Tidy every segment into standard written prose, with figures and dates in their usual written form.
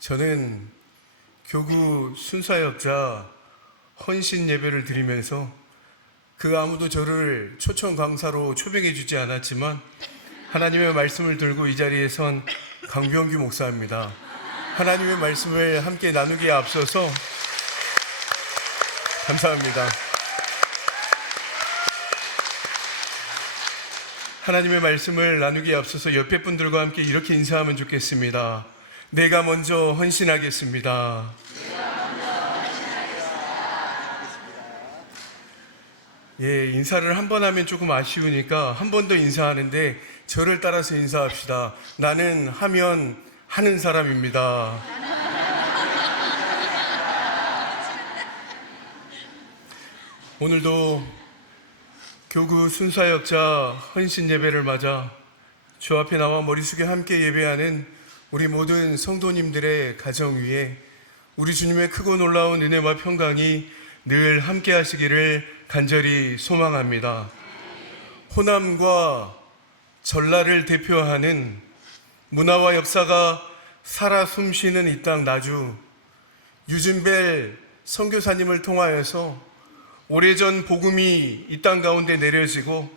저는 교구 순사역자 헌신 예배를 드리면서 그 아무도 저를 초청 강사로 초빙해 주지 않았지만 하나님의 말씀을 들고 이 자리에 선 강병규 목사입니다. 하나님의 말씀을 함께 나누기에 앞서서 감사합니다. 하나님의 말씀을 나누기에 앞서서 옆에 분들과 함께 이렇게 인사하면 좋겠습니다. 내가 먼저 헌신하겠습니다. 예, 인사를 한 번 하면 조금 아쉬우니까 한 번 더 인사하는데 저를 따라서 인사합시다. 나는 하면 하는 사람입니다. 오늘도 교구 순사역자 헌신 예배를 맞아 주 앞에 나와 머리 숙여 함께 예배하는 우리 모든 성도님들의 가정 위에 우리 주님의 크고 놀라운 은혜와 평강이 늘 함께 하시기를 간절히 소망합니다. 호남과 전라를 대표하는 문화와 역사가 살아 숨쉬는 이 땅 나주, 유진벨 선교사님을 통하여서 오래전 복음이 이 땅 가운데 내려지고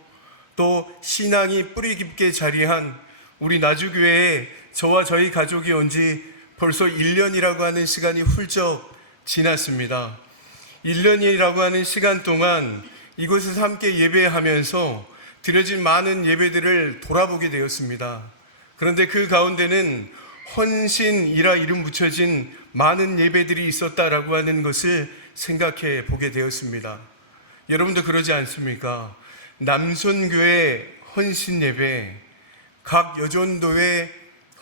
또 신앙이 뿌리 깊게 자리한 우리 나주교회에 저와 저희 가족이 온 지 벌써 1년이라고 하는 시간이 훌쩍 지났습니다. 1년이라고 하는 시간 동안 이곳에서 함께 예배하면서 드려진 많은 예배들을 돌아보게 되었습니다. 그런데 그 가운데는 헌신이라 이름 붙여진 많은 예배들이 있었다라고 하는 것을 생각해 보게 되었습니다. 여러분도 그러지 않습니까? 남손교회 헌신 예배, 각 여전도회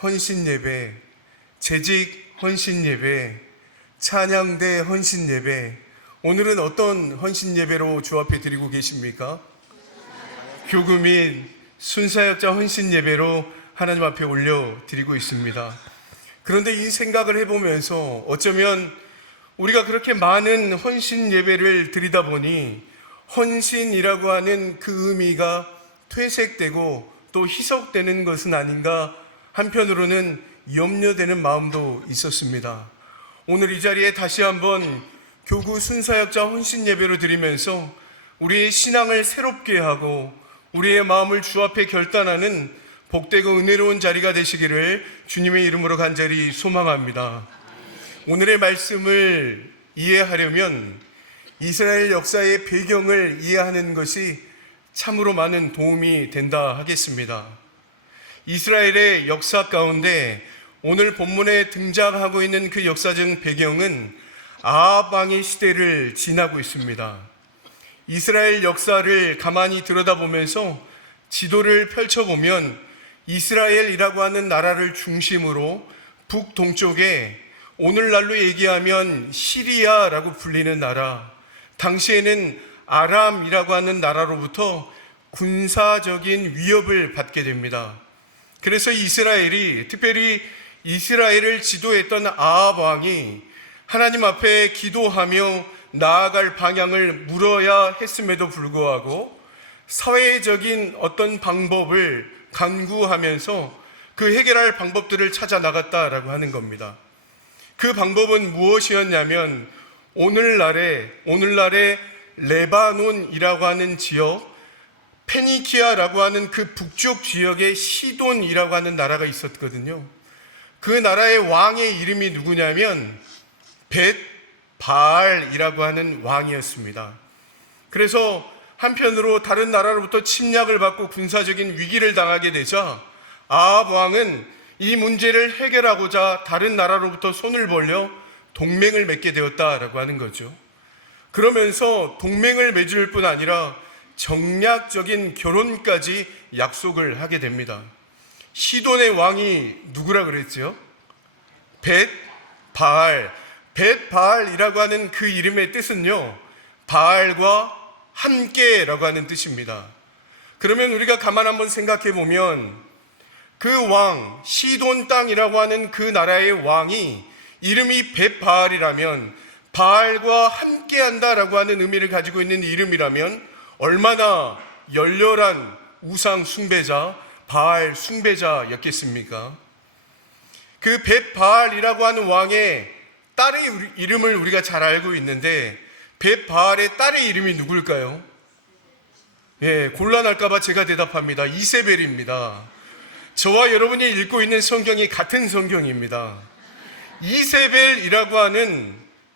헌신 예배, 재직 헌신 예배, 찬양대 헌신 예배, 오늘은 어떤 헌신 예배로 주 앞에 드리고 계십니까? 교구 및 순사역자 헌신 예배로 하나님 앞에 올려 드리고 있습니다. 그런데 이 생각을 해보면서 어쩌면 우리가 그렇게 많은 헌신 예배를 드리다 보니 헌신이라고 하는 그 의미가 퇴색되고 또 희석되는 것은 아닌가 한편으로는 염려되는 마음도 있었습니다. 오늘 이 자리에 다시 한번 교구 순사역자 헌신 예배로 드리면서 우리의 신앙을 새롭게 하고 우리의 마음을 주 앞에 결단하는 복되고 은혜로운 자리가 되시기를 주님의 이름으로 간절히 소망합니다. 오늘의 말씀을 이해하려면 이스라엘 역사의 배경을 이해하는 것이 참으로 많은 도움이 된다 하겠습니다. 이스라엘의 역사 가운데 오늘 본문에 등장하고 있는 그 역사적 배경은 아합 왕의 시대를 지나고 있습니다. 이스라엘 역사를 가만히 들여다보면서 지도를 펼쳐보면 이스라엘이라고 하는 나라를 중심으로 북동쪽에 오늘날로 얘기하면 시리아라고 불리는 나라, 당시에는 아람이라고 하는 나라로부터 군사적인 위협을 받게 됩니다. 그래서 이스라엘이, 특별히 이스라엘을 지도했던 아합 왕이 하나님 앞에 기도하며 나아갈 방향을 물어야 했음에도 불구하고 사회적인 어떤 방법을 간구하면서 그 해결할 방법들을 찾아 나갔다라고 하는 겁니다. 그 방법은 무엇이었냐면 오늘날의 레바논이라고 하는 지역, 페니키아라고 하는 그 북쪽 지역에 시돈이라고 하는 나라가 있었거든요. 그 나라의 왕의 이름이 누구냐면 벳 바알이라고 하는 왕이었습니다. 그래서 한편으로 다른 나라로부터 침략을 받고 군사적인 위기를 당하게 되자 아합 왕은 이 문제를 해결하고자 다른 나라로부터 손을 벌려 동맹을 맺게 되었다라고 하는 거죠. 그러면서 동맹을 맺을 뿐 아니라 정략적인 결혼까지 약속을 하게 됩니다. 시돈의 왕이 누구라 그랬죠? 벳 바알. 벳 바알이라고 하는 그 이름의 뜻은요, 바알과 함께라고 하는 뜻입니다. 그러면 우리가 가만 한번 생각해 보면 그 왕, 시돈 땅이라고 하는 그 나라의 왕이 이름이 벳 바알이라면, 바알과 함께한다라고 하는 의미를 가지고 있는 이름이라면 얼마나 열렬한 우상 숭배자, 바알 숭배자였겠습니까? 그 벳바알이라고 하는 왕의 딸의 이름을 우리가 잘 알고 있는데 벳바알의 딸의 이름이 누굴까요? 예, 곤란할까봐 제가 대답합니다. 이세벨입니다. 저와 여러분이 읽고 있는 성경이 같은 성경입니다. 이세벨이라고 하는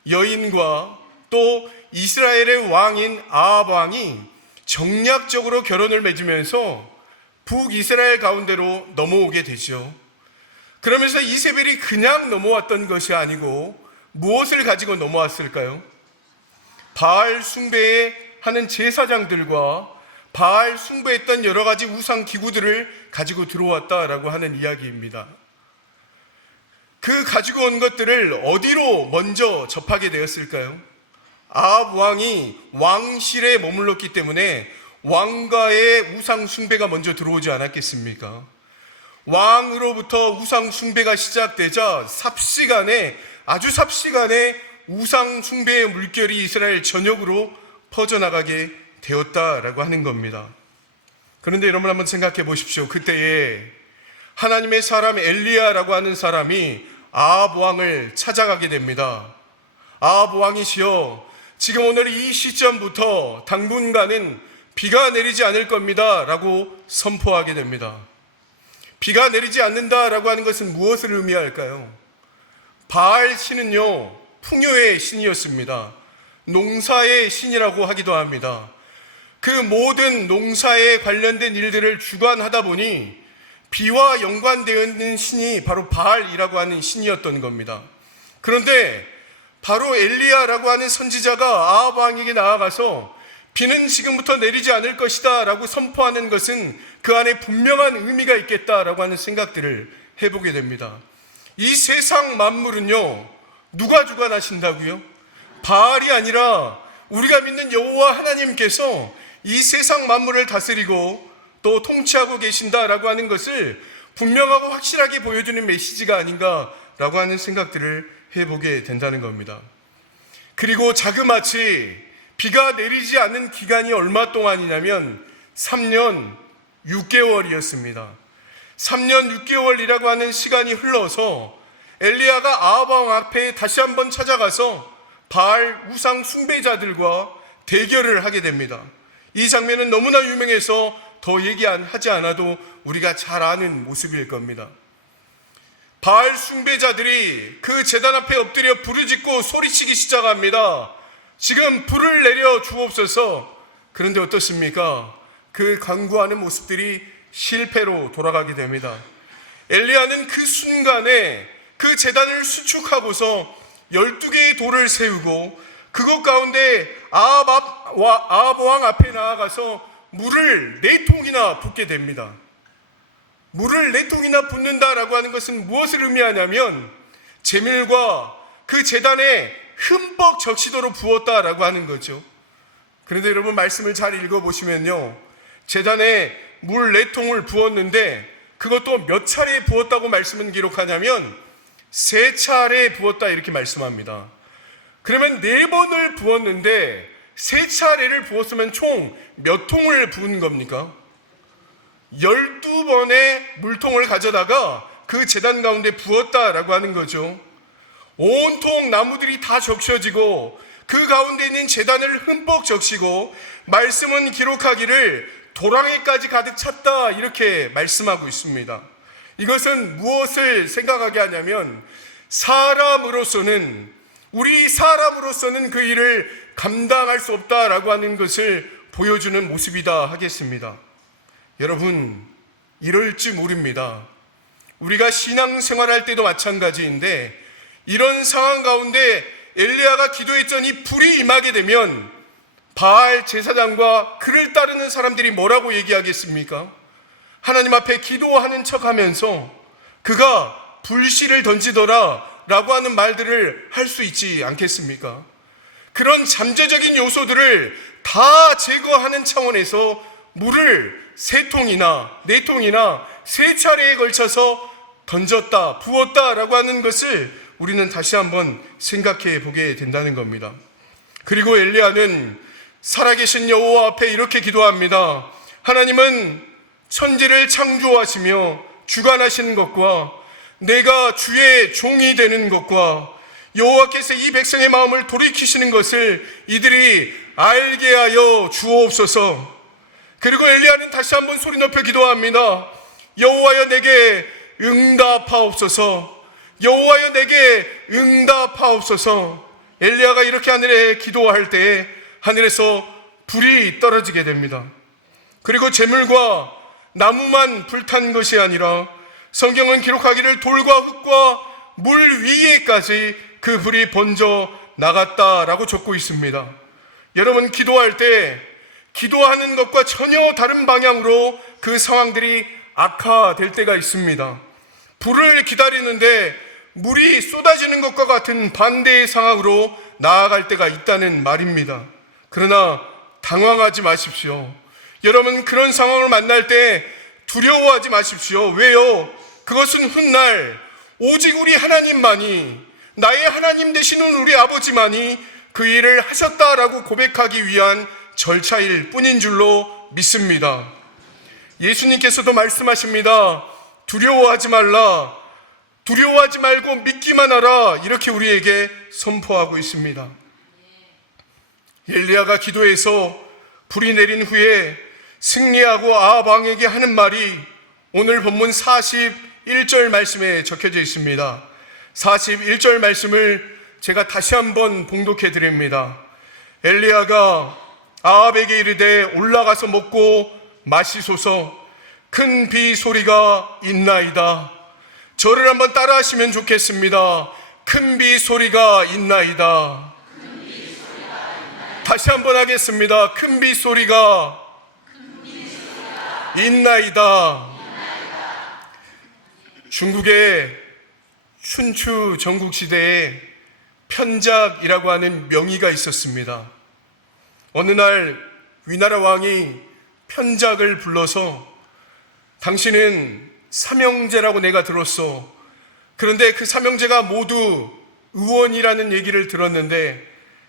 여인과 또 이스라엘의 왕인 아합 왕이 정략적으로 결혼을 맺으면서 북이스라엘 가운데로 넘어오게 되죠. 그러면서 이세벨이 그냥 넘어왔던 것이 아니고 무엇을 가지고 넘어왔을까요? 바알 숭배에 하는 제사장들과 바알 숭배했던 여러 가지 우상 기구들을 가지고 들어왔다라고 하는 이야기입니다. 그 가지고 온 것들을 어디로 먼저 접하게 되었을까요? 아합 왕이 왕실에 머물렀기 때문에 왕가의 우상 숭배가 먼저 들어오지 않았겠습니까? 왕으로부터 우상 숭배가 시작되자 아주 삽시간에 우상 숭배의 물결이 이스라엘 전역으로 퍼져나가게 되었다라고 하는 겁니다. 그런데 여러분 한번 생각해 보십시오. 그때에 하나님의 사람 엘리야라고 하는 사람이 아합 왕을 찾아가게 됩니다. 아합 왕이시여, 지금 오늘 이 시점부터 당분간은 비가 내리지 않을 겁니다 라고 선포하게 됩니다. 비가 내리지 않는다라고 하는 것은 무엇을 의미할까요? 바알 신은요, 풍요의 신이었습니다. 농사의 신이라고 하기도 합니다. 그 모든 농사에 관련된 일들을 주관하다 보니 비와 연관되어 있는 신이 바로 바알이라고 하는 신이었던 겁니다. 그런데 바로 엘리야라고 하는 선지자가 아합 왕에게 나아가서 비는 지금부터 내리지 않을 것이다 라고 선포하는 것은 그 안에 분명한 의미가 있겠다라고 하는 생각들을 해보게 됩니다. 이 세상 만물은요, 누가 주관하신다고요? 바알이 아니라 우리가 믿는 여호와 하나님께서 이 세상 만물을 다스리고 또 통치하고 계신다라고 하는 것을 분명하고 확실하게 보여주는 메시지가 아닌가라고 하는 생각들을 해보게 된다는 겁니다. 그리고 자그마치 비가 내리지 않는 기간이 얼마 동안이냐면 3년 6개월이었습니다. 3년 6개월이라고 하는 시간이 흘러서 엘리야가 아합 왕 앞에 다시 한번 찾아가서 바알 우상 숭배자들과 대결을 하게 됩니다. 이 장면은 너무나 유명해서 더 얘기하지 않아도 우리가 잘 아는 모습일 겁니다. 바알 숭배자들이 그 제단 앞에 엎드려 부르짖고 소리치기 시작합니다. 지금 불을 내려 주옵소서. 그런데 어떻습니까? 그 간구하는 모습들이 실패로 돌아가게 됩니다. 엘리야는 그 순간에 그 제단을 수축하고서 12개의 돌을 세우고 그것 가운데 아합 왕 앞에 나아가서 물을 4통이나 붓게 됩니다. 물을 4통이나 붓는다라고 하는 것은 무엇을 의미하냐면 제물과 그 제단에 흠뻑 적시도록 부었다라고 하는 거죠. 그런데 여러분 말씀을 잘 읽어보시면요, 제단에 물 4통을 부었는데 그것도 몇 차례 부었다고 말씀은 기록하냐면 3차례 부었다 이렇게 말씀합니다. 그러면 4번을 부었는데 3차례를 부었으면 총 몇 통을 부은 겁니까? 12번의 물통을 가져다가 그 제단 가운데 부었다라고 하는 거죠. 온통 나무들이 다 적셔지고 그 가운데 있는 제단을 흠뻑 적시고 말씀은 기록하기를 도랑에까지 가득 찼다 이렇게 말씀하고 있습니다. 이것은 무엇을 생각하게 하냐면 우리 사람으로서는 그 일을 감당할 수 없다라고 하는 것을 보여주는 모습이다 하겠습니다. 여러분, 이럴지 모릅니다. 우리가 신앙생활할 때도 마찬가지인데 이런 상황 가운데 엘리야가 기도했던 이 불이 임하게 되면 바알 제사장과 그를 따르는 사람들이 뭐라고 얘기하겠습니까? 하나님 앞에 기도하는 척하면서 그가 불씨를 던지더라 라고 하는 말들을 할 수 있지 않겠습니까? 그런 잠재적인 요소들을 다 제거하는 차원에서 물을 3통이나 4통이나 3차례에 걸쳐서 던졌다, 부었다라고 하는 것을 우리는 다시 한번 생각해 보게 된다는 겁니다. 그리고 엘리야는 살아계신 여호와 앞에 이렇게 기도합니다. 하나님은 천지를 창조하시며 주관하시는 것과 내가 주의 종이 되는 것과 여호와께서 이 백성의 마음을 돌이키시는 것을 이들이 알게 하여 주옵소서. 그리고 엘리야는 다시 한번 소리 높여 기도합니다. 여호와여 내게 응답하옵소서. 여호와여 내게 응답하옵소서. 엘리야가 이렇게 하늘에 기도할 때에 하늘에서 불이 떨어지게 됩니다. 그리고 재물과 나무만 불탄 것이 아니라 성경은 기록하기를 돌과 흙과 물 위에까지 그 불이 번져 나갔다라고 적고 있습니다. 여러분, 기도할 때 기도하는 것과 전혀 다른 방향으로 그 상황들이 악화될 때가 있습니다. 불을 기다리는데 물이 쏟아지는 것과 같은 반대의 상황으로 나아갈 때가 있다는 말입니다. 그러나 당황하지 마십시오. 여러분, 그런 상황을 만날 때 두려워하지 마십시오. 왜요? 그것은 훗날 오직 우리 하나님만이, 나의 하나님 되시는 우리 아버지만이 그 일을 하셨다라고 고백하기 위한 절차일 뿐인 줄로 믿습니다. 예수님께서도 말씀하십니다. 두려워하지 말라. 두려워하지 말고 믿기만 하라. 이렇게 우리에게 선포하고 있습니다. 엘리야가 기도해서 불이 내린 후에 승리하고 아합 왕에게 하는 말이 오늘 본문 41절 말씀에 적혀져 있습니다. 41절 말씀을 제가 다시 한번 봉독해 드립니다. 엘리야가 아합에게 이르되 올라가서 먹고 마시소서. 큰 비 소리가 있나이다. 저를 한번 따라 하시면 좋겠습니다. 큰 비 소리가 있나이다. 다시 한번 하겠습니다. 큰 비 소리가 있나이다. 중국의 춘추 전국시대에 편작이라고 하는 명의가 있었습니다. 어느 날 위나라 왕이 편작을 불러서 당신은 삼형제라고 내가 들었어. 그런데 그 삼형제가 모두 의원이라는 얘기를 들었는데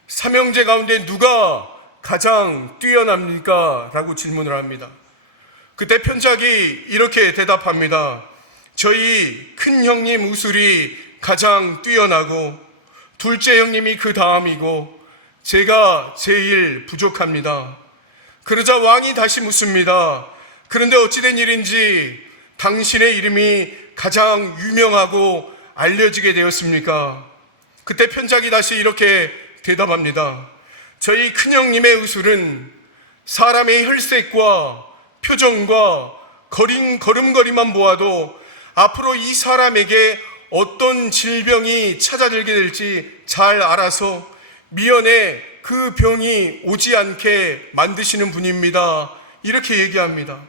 삼형제 가운데 누가 가장 뛰어납니까? 라고 질문을 합니다. 그때 편작이 이렇게 대답합니다. 저희 큰 형님 우술이 가장 뛰어나고 둘째 형님이 그 다음이고 제가 제일 부족합니다. 그러자 왕이 다시 묻습니다. 그런데 어찌된 일인지 당신의 이름이 가장 유명하고 알려지게 되었습니까? 그때 편작이 다시 이렇게 대답합니다. 저희 큰형님의 의술은 사람의 혈색과 표정과 걸음걸이만 보아도 앞으로 이 사람에게 어떤 질병이 찾아들게 될지 잘 알아서 미연에 그 병이 오지 않게 만드시는 분입니다. 이렇게 얘기합니다.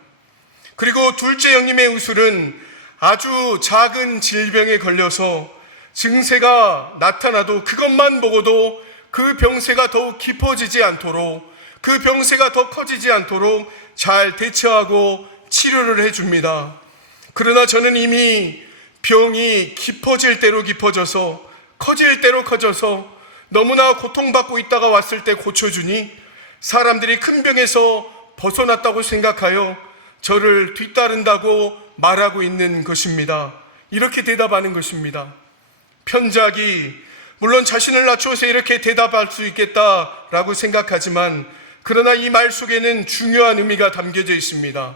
그리고 둘째 형님의 의술은 아주 작은 질병에 걸려서 증세가 나타나도 그것만 보고도 그 병세가 더욱 깊어지지 않도록, 그 병세가 더 커지지 않도록 잘 대처하고 치료를 해줍니다. 그러나 저는 이미 병이 깊어질 대로 깊어져서 커질 대로 커져서 너무나 고통받고 있다가 왔을 때 고쳐주니 사람들이 큰 병에서 벗어났다고 생각하여 저를 뒤따른다고 말하고 있는 것입니다. 이렇게 대답하는 것입니다. 편작이 물론 자신을 낮추어서 이렇게 대답할 수 있겠다라고 생각하지만 그러나 이 말 속에는 중요한 의미가 담겨져 있습니다.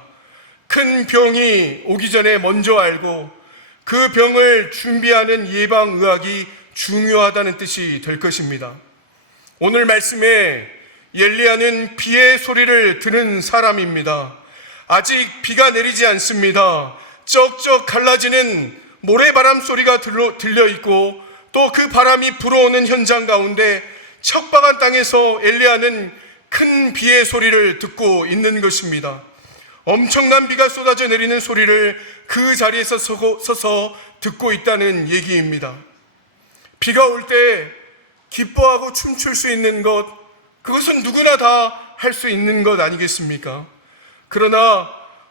큰 병이 오기 전에 먼저 알고 그 병을 준비하는 예방의학이 중요하다는 뜻이 될 것입니다. 오늘 말씀에 엘리야는 비의 소리를 들은 사람입니다. 아직 비가 내리지 않습니다. 쩍쩍 갈라지는 모래바람 소리가 들려 있고 또 그 바람이 불어오는 현장 가운데 척박한 땅에서 엘리야는 큰 비의 소리를 듣고 있는 것입니다. 엄청난 비가 쏟아져 내리는 소리를 그 자리에서 서서 듣고 있다는 얘기입니다. 비가 올 때 기뻐하고 춤출 수 있는 것, 그것은 누구나 다 할 수 있는 것 아니겠습니까? 그러나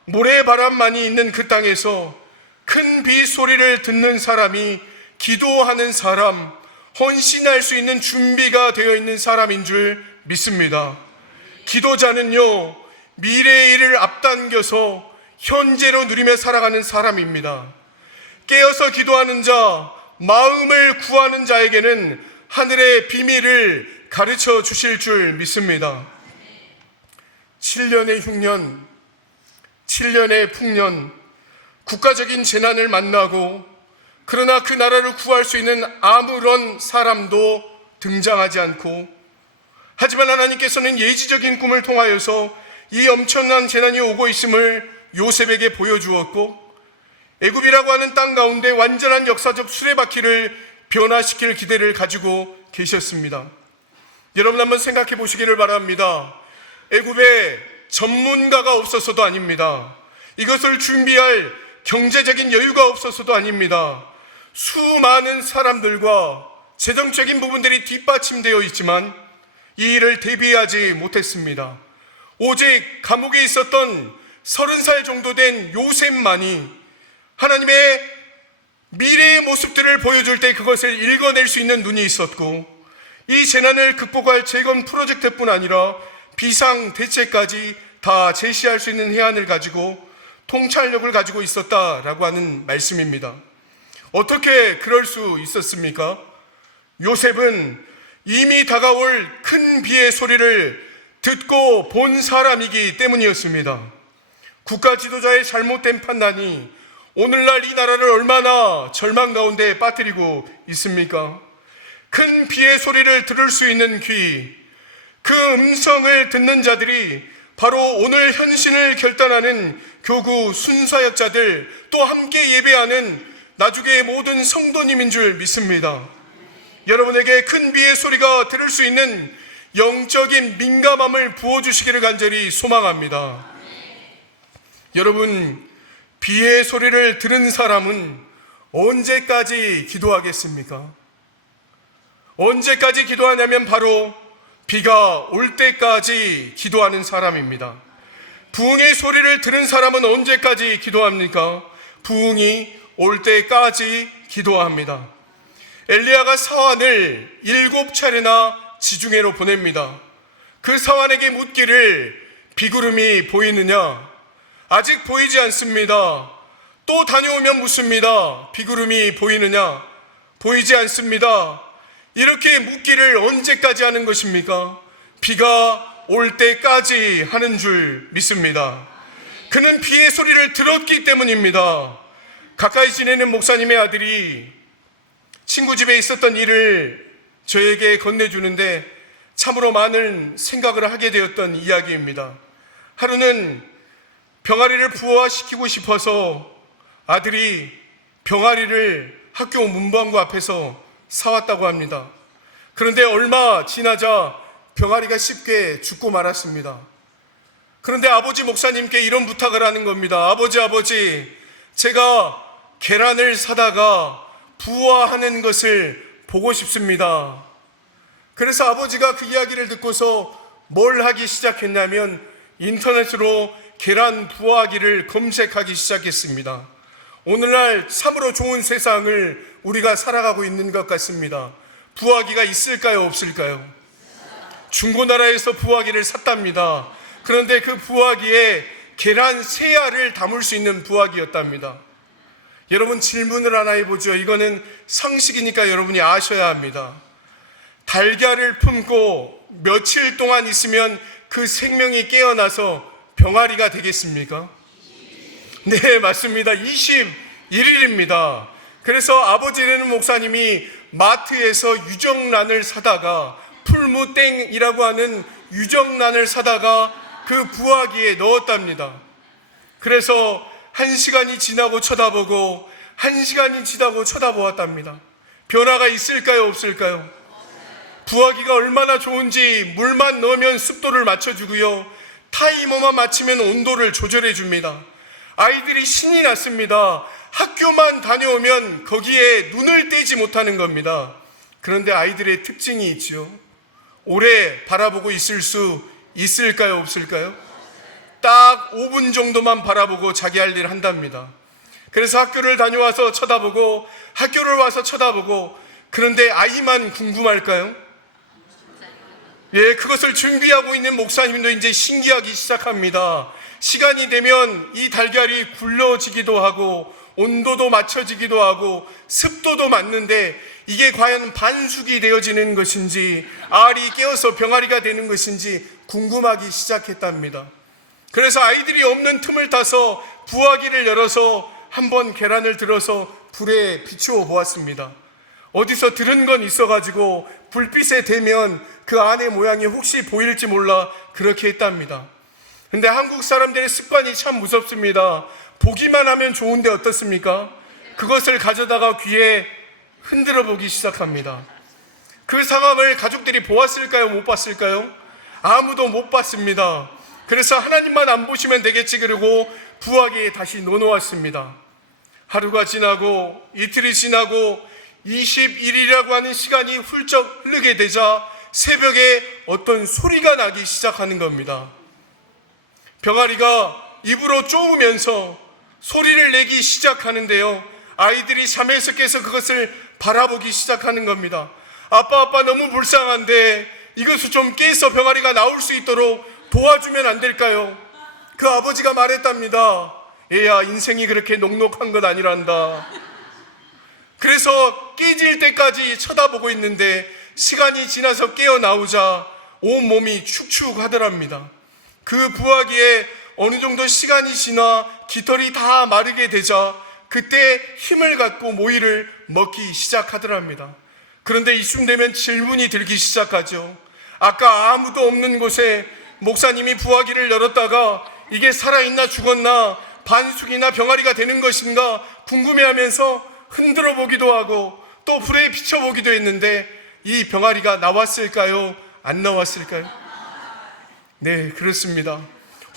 모래바람만이 있는 그 땅에서 큰 비 소리를 듣는 사람이 기도하는 사람, 헌신할 수 있는 준비가 되어 있는 사람인 줄 믿습니다. 기도자는요, 미래의 일을 앞당겨서 현재로 누리며 살아가는 사람입니다. 깨어서 기도하는 자, 마음을 구하는 자에게는 하늘의 비밀을 가르쳐 주실 줄 믿습니다. 7년의 흉년, 7년의 풍년, 국가적인 재난을 만나고 그러나 그 나라를 구할 수 있는 아무런 사람도 등장하지 않고, 하지만 하나님께서는 예지적인 꿈을 통하여서 이 엄청난 재난이 오고 있음을 요셉에게 보여주었고, 애굽이라고 하는 땅 가운데 완전한 역사적 수레바퀴를 변화시킬 기대를 가지고 계셨습니다. 여러분 한번 생각해 보시기를 바랍니다. 애굽에 전문가가 없어서도 아닙니다. 이것을 준비할 경제적인 여유가 없어서도 아닙니다. 수많은 사람들과 재정적인 부분들이 뒷받침되어 있지만 이 일을 대비하지 못했습니다. 오직 감옥에 있었던 30살 정도 된 요셉만이 하나님의 미래의 모습들을 보여줄 때 그것을 읽어낼 수 있는 눈이 있었고, 이 재난을 극복할 재건 프로젝트뿐 아니라 비상대책까지 다 제시할 수 있는 해안을 가지고 통찰력을 가지고 있었다라고 하는 말씀입니다. 어떻게 그럴 수 있었습니까? 요셉은 이미 다가올 큰 비의 소리를 듣고 본 사람이기 때문이었습니다. 국가 지도자의 잘못된 판단이 오늘날 이 나라를 얼마나 절망 가운데 빠뜨리고 있습니까? 큰 비의 소리를 들을 수 있는 귀, 그 음성을 듣는 자들이 바로 오늘 현신을 결단하는 교구 순사역자들, 또 함께 예배하는 나중에 모든 성도님인 줄 믿습니다. 여러분에게 큰 비의 소리가 들을 수 있는 영적인 민감함을 부어주시기를 간절히 소망합니다. 여러분, 비의 소리를 들은 사람은 언제까지 기도하겠습니까? 언제까지 기도하냐면 바로 비가 올 때까지 기도하는 사람입니다. 부흥의 소리를 들은 사람은 언제까지 기도합니까? 부흥이 올 때까지 기도합니다. 엘리야가 사환을 7차례나 지중해로 보냅니다. 그 사환에게 묻기를 비구름이 보이느냐? 아직 보이지 않습니다. 또 다녀오면 묻습니다. 비구름이 보이느냐? 보이지 않습니다. 이렇게 묻기를 언제까지 하는 것입니까? 비가 올 때까지 하는 줄 믿습니다. 그는 비의 소리를 들었기 때문입니다. 가까이 지내는 목사님의 아들이 친구 집에 있었던 일을 저에게 건네주는데 참으로 많은 생각을 하게 되었던 이야기입니다. 하루는 병아리를 부화시키고 싶어서 아들이 병아리를 학교 문방구 앞에서 사왔다고 합니다. 그런데 얼마 지나자 병아리가 쉽게 죽고 말았습니다. 그런데 아버지 목사님께 이런 부탁을 하는 겁니다. 아버지, 제가 계란을 사다가 부화하는 것을 보고 싶습니다. 그래서 아버지가 그 이야기를 듣고서 뭘 하기 시작했냐면 인터넷으로 계란 부화하기를 검색하기 시작했습니다. 오늘날 참으로 좋은 세상을 우리가 살아가고 있는 것 같습니다. 부화기가 있을까요, 없을까요? 중고나라에서 부화기를 샀답니다. 그런데 그 부화기에 계란 3알을 담을 수 있는 부화기였답니다. 여러분, 질문을 하나 해보죠. 이거는 상식이니까 여러분이 아셔야 합니다. 달걀을 품고 며칠 동안 있으면 그 생명이 깨어나서 병아리가 되겠습니까? 네, 맞습니다. 21일입니다. 그래서 아버지 되는 목사님이 마트에서 유정란을 사다가, 풀무땡이라고 하는 유정란을 사다가 그 부화기에 넣었답니다. 그래서 1시간이 지나고 쳐다보고 1시간이 지나고 쳐다보았답니다. 변화가 있을까요, 없을까요? 부화기가 얼마나 좋은지 물만 넣으면 습도를 맞춰주고요, 타이머만 맞추면 온도를 조절해 줍니다. 아이들이 신이 났습니다. 학교만 다녀오면 거기에 눈을 떼지 못하는 겁니다. 그런데 아이들의 특징이 있죠. 오래 바라보고 있을 수 있을까요, 없을까요? 딱 5분 정도만 바라보고 자기 할 일 한답니다. 그래서 학교를 다녀와서 쳐다보고, 학교를 와서 쳐다보고, 그런데 아이만 궁금할까요? 예, 그것을 준비하고 있는 목사님도 이제 신기하기 시작합니다. 시간이 되면 이 달걀이 굴러지기도 하고 온도도 맞춰지기도 하고 습도도 맞는데 이게 과연 반숙이 되어지는 것인지 알이 깨어서 병아리가 되는 것인지 궁금하기 시작했답니다. 그래서 아이들이 없는 틈을 타서 부화기를 열어서 한번 계란을 들어서 불에 비추어 보았습니다. 어디서 들은 건 있어가지고 불빛에 대면 그 안의 모양이 혹시 보일지 몰라 그렇게 했답니다. 근데 한국 사람들의 습관이 참 무섭습니다. 보기만 하면 좋은데 어떻습니까? 그것을 가져다가 귀에 흔들어 보기 시작합니다. 그 상황을 가족들이 보았을까요? 못 봤을까요? 아무도 못 봤습니다. 그래서 하나님만 안 보시면 되겠지 그러고 부화기에 다시 넣어놓았습니다. 하루가 지나고 이틀이 지나고 21일이라고 하는 시간이 훌쩍 흐르게 되자 새벽에 어떤 소리가 나기 시작하는 겁니다. 병아리가 입으로 쪼으면서 소리를 내기 시작하는데요. 아이들이 잠에서 깨서 그것을 바라보기 시작하는 겁니다. 아빠 너무 불쌍한데 이것을 좀 깨서 병아리가 나올 수 있도록 도와주면 안 될까요? 그 아버지가 말했답니다. 얘야, 인생이 그렇게 녹록한 것 아니란다. 그래서 깨질 때까지 쳐다보고 있는데 시간이 지나서 깨어나오자 온몸이 축축하더랍니다. 그 부화기에 어느 정도 시간이 지나 깃털이 다 마르게 되자 그때 힘을 갖고 모이를 먹기 시작하더랍니다. 그런데 이쯤 되면 질문이 들기 시작하죠. 아까 아무도 없는 곳에 목사님이 부화기를 열었다가 이게 살아있나 죽었나 반숙이나 병아리가 되는 것인가 궁금해하면서 흔들어 보기도 하고 또 불에 비춰보기도 했는데 이 병아리가 나왔을까요? 안 나왔을까요? 네, 그렇습니다.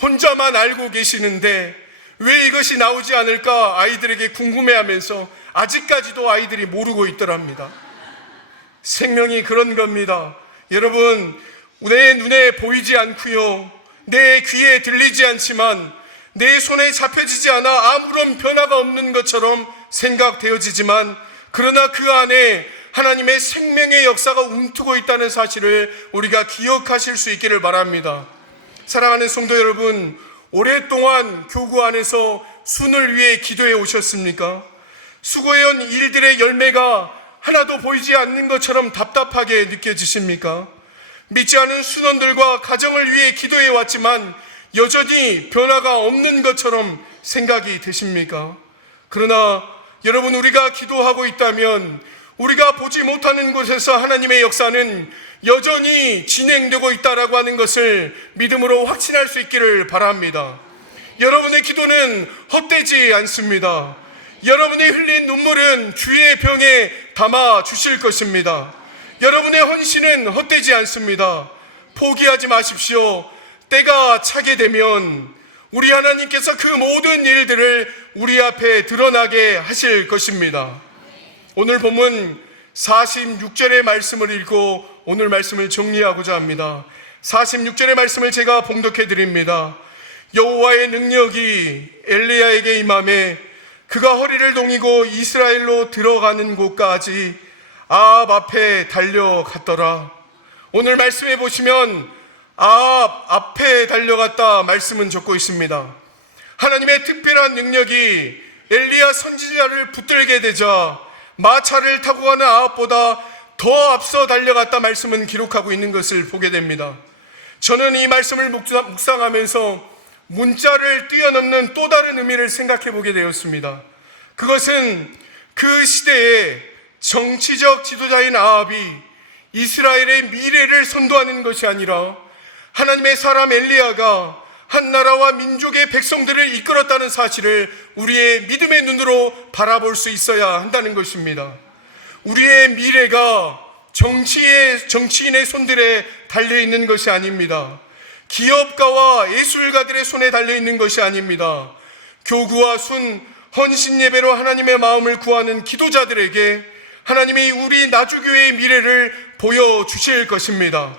혼자만 알고 계시는데 왜 이것이 나오지 않을까 아이들에게 궁금해하면서 아직까지도 아이들이 모르고 있더랍니다. 생명이 그런 겁니다. 여러분, 내 눈에 보이지 않고요, 내 귀에 들리지 않지만 내 손에 잡혀지지 않아 아무런 변화가 없는 것처럼 생각되어지지만 그러나 그 안에 하나님의 생명의 역사가 움트고 있다는 사실을 우리가 기억하실 수 있기를 바랍니다. 사랑하는 성도 여러분, 오랫동안 교구 안에서 순을 위해 기도해 오셨습니까? 수고해온 일들의 열매가 하나도 보이지 않는 것처럼 답답하게 느껴지십니까? 믿지 않은 순원들과 가정을 위해 기도해 왔지만 여전히 변화가 없는 것처럼 생각이 되십니까? 그러나 여러분, 우리가 기도하고 있다면 우리가 보지 못하는 곳에서 하나님의 역사는 여전히 진행되고 있다라고 하는 것을 믿음으로 확신할 수 있기를 바랍니다. 여러분의 기도는 헛되지 않습니다. 여러분이 흘린 눈물은 주의 병에 담아 주실 것입니다. 여러분의 헌신은 헛되지 않습니다. 포기하지 마십시오. 때가 차게 되면 우리 하나님께서 그 모든 일들을 우리 앞에 드러나게 하실 것입니다. 오늘 본문 46절의 말씀을 읽고 오늘 말씀을 정리하고자 합니다. 46절의 말씀을 제가 봉독해 드립니다. 여호와의 능력이 엘리야에게 임하매 그가 허리를 동이고 이스라엘로 들어가는 곳까지 아합 앞에 달려갔더라. 오늘 말씀해 보시면 아합 앞에 달려갔다 말씀은 적고 있습니다. 하나님의 특별한 능력이 엘리야 선지자를 붙들게 되자 마차를 타고 가는 아합보다 더 앞서 달려갔다 말씀은 기록하고 있는 것을 보게 됩니다. 저는 이 말씀을 묵상하면서 문자를 뛰어넘는 또 다른 의미를 생각해 보게 되었습니다. 그것은 그 시대에 정치적 지도자인 아합이 이스라엘의 미래를 선도하는 것이 아니라 하나님의 사람 엘리야가 한 나라와 민족의 백성들을 이끌었다는 사실을 우리의 믿음의 눈으로 바라볼 수 있어야 한다는 것입니다. 우리의 미래가 정치인의 손들에 달려있는 것이 아닙니다. 기업가와 예술가들의 손에 달려있는 것이 아닙니다. 교구와 순, 헌신 예배로 하나님의 마음을 구하는 기도자들에게 하나님이 우리 나주교회의 미래를 보여주실 것입니다.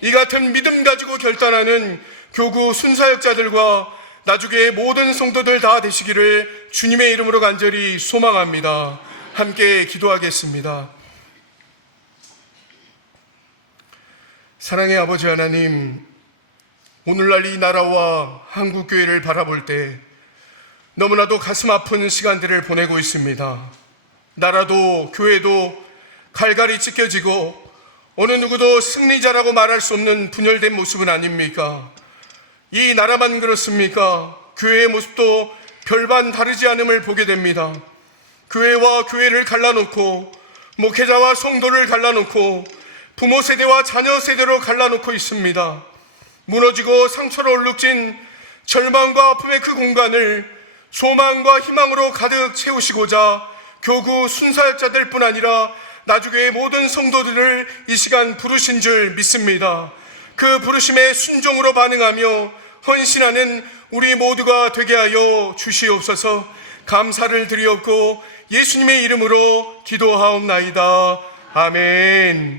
이 같은 믿음 가지고 결단하는 교구 순사역자들과 나주교회의 모든 성도들 다 되시기를 주님의 이름으로 간절히 소망합니다. 함께 기도하겠습니다. 사랑의 아버지 하나님, 오늘날 이 나라와 한국교회를 바라볼 때 너무나도 가슴 아픈 시간들을 보내고 있습니다. 나라도 교회도 갈갈이 찢겨지고 어느 누구도 승리자라고 말할 수 없는 분열된 모습은 아닙니까? 이 나라만 그렇습니까? 교회의 모습도 별반 다르지 않음을 보게 됩니다. 교회와 교회를 갈라놓고 목회자와 성도를 갈라놓고 부모 세대와 자녀 세대로 갈라놓고 있습니다. 무너지고 상처로 얼룩진 절망과 아픔의 그 공간을 소망과 희망으로 가득 채우시고자 교구 순사자들뿐 아니라 나주교의 모든 성도들을 이 시간 부르신 줄 믿습니다. 그 부르심에 순종으로 반응하며 헌신하는 우리 모두가 되게 하여 주시옵소서. 감사를 드리옵고 예수님의 이름으로 기도하옵나이다. 아멘.